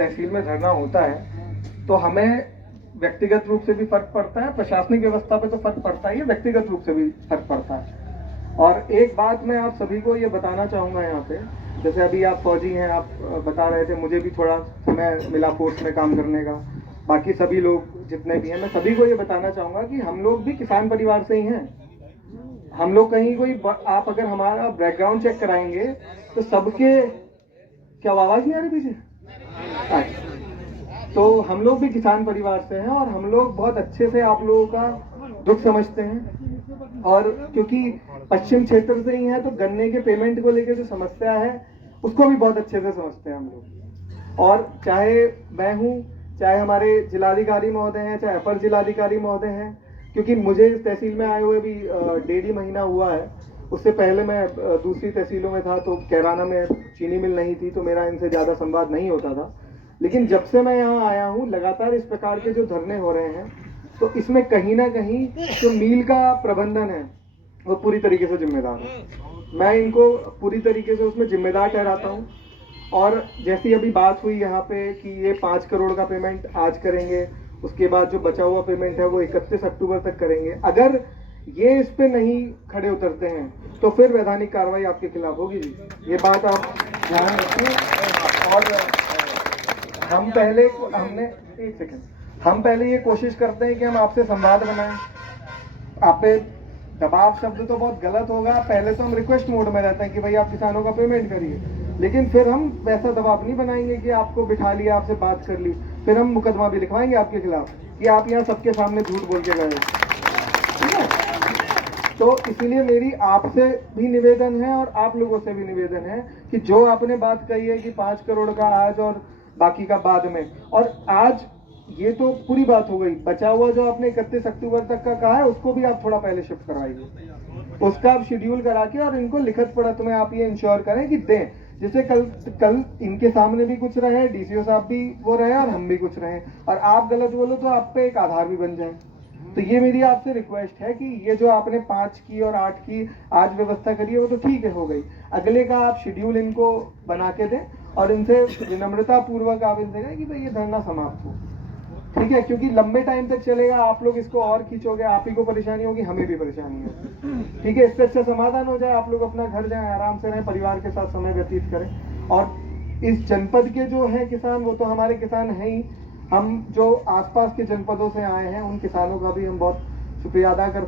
तहसील में धरना होता है तो हमें व्यक्तिगत रूप से भी फर्क पड़ता है, प्रशासनिक व्यवस्था पे तो फर्क पड़ता ही है, व्यक्तिगत रूप से भी फर्क पड़ता है। और एक बात मैं आप सभी को ये बताना चाहूँगा यहाँ पे, जैसे अभी आप फौजी हैं, आप बता रहे थे, मुझे भी थोड़ा समय मिला फोर्स में काम करने का, बाकी सभी लोग जितने भी हैं, मैं सभी को ये बताना चाहूँगा कि हम लोग भी किसान परिवार से ही हैं। हम लोग कहीं कोई, आप अगर हमारा बैकग्राउंड चेक कराएंगे तो सबके, क्या आवाज़ नहीं आ रही पीछे? तो हम लोग भी किसान परिवार से हैं और हम लोग बहुत अच्छे से आप लोगों का दुख समझते हैं। और क्योंकि पश्चिम क्षेत्र से ही है तो गन्ने के पेमेंट को लेकर जो समस्या है उसको भी बहुत अच्छे से समझते हैं हम लोग। और चाहे मैं हूँ, चाहे हमारे जिलाधिकारी महोदय हैं, चाहे अपर जिलाधिकारी महोदय हैं, क्योंकि मुझे इस तहसील में आए हुए भी 1.5 महीना हुआ है। उससे पहले मैं दूसरी तहसीलों में था तो कैराना में चीनी मिल नहीं थी तो मेरा इनसे ज़्यादा संवाद नहीं होता था। लेकिन जब से मैं यहाँ आया हूँ लगातार इस प्रकार के जो धरने हो रहे हैं तो इसमें कहीं ना कहीं जो मिल का प्रबंधन है वो पूरी तरीके से जिम्मेदार है। मैं इनको पूरी तरीके से उसमें जिम्मेदार ठहराता हूँ। और जैसी अभी बात हुई यहाँ पे कि ये 5 करोड़ का पेमेंट आज करेंगे, उसके बाद जो बचा हुआ पेमेंट है वो 31 अक्टूबर तक करेंगे। अगर ये इस पे नहीं खड़े उतरते हैं तो फिर वैधानिक कार्रवाई आपके खिलाफ होगी जी, ये बात आप ध्यान रखें। और हम पहले ये कोशिश करते हैं कि हम आपसे संवाद बनाएं। आप पे दबाव शब्द तो बहुत गलत होगा, पहले तो हम रिक्वेस्ट मोड में रहते हैं कि भाई आप किसानों का पेमेंट करिए, लेकिन फिर हम वैसा दबाव नहीं बनाएंगे कि आपको बिठा लिया, आपसे बात कर ली, फिर हम मुकदमा भी लिखवाएंगे आपके खिलाफ कि आप यहाँ सबके सामने झूठ बोल के गए। ठीक है, तो इसीलिए मेरी आपसे भी निवेदन है और आप लोगों से भी निवेदन है कि जो आपने बात कही है कि 5 करोड़ का आज और बाकी का बाद में, और आज ये तो पूरी बात हो गई, बचा हुआ जो आपने 31 अक्टूबर तक का कहा है उसको भी आप थोड़ा पहले शिफ्ट करवाइए, उसका आप शेड्यूल करा के और इनको लिखित पढ़त में आप ये इंश्योर करें कि दें, जिससे कल इनके सामने भी कुछ रहे, डीसीओ साहब भी वो रहे और हम भी कुछ रहे, और आप गलत बोलो तो आप पे एक आधार भी बन जाए। तो ये मेरी आपसे रिक्वेस्ट है कि ये जो आपने 5 की और 8 की आज व्यवस्था करी है वो तो ठीक है, हो गई, अगले का आप शेड्यूल इनको बना के दें और इनसे विनम्रता पूर्वक आप इनसे कहें कि भाई ये धरना समाप्त हो। ठीक है, क्योंकि लंबे टाइम तक चलेगा, आप लोग इसको और खींचोगे, आप ही को परेशानी होगी, हमें भी परेशानी होगी। ठीक है, इससे अच्छा समाधान हो जाए, आप लोग अपना घर जाएं, आराम से रहें, परिवार के साथ समय व्यतीत करें। और इस जनपद के जो हैं किसान वो तो हमारे किसान हैं ही, हम जो आसपास के जनपदों से आए हैं उन किसानों का भी हम बहुत शुक्रिया अदा करते हैं।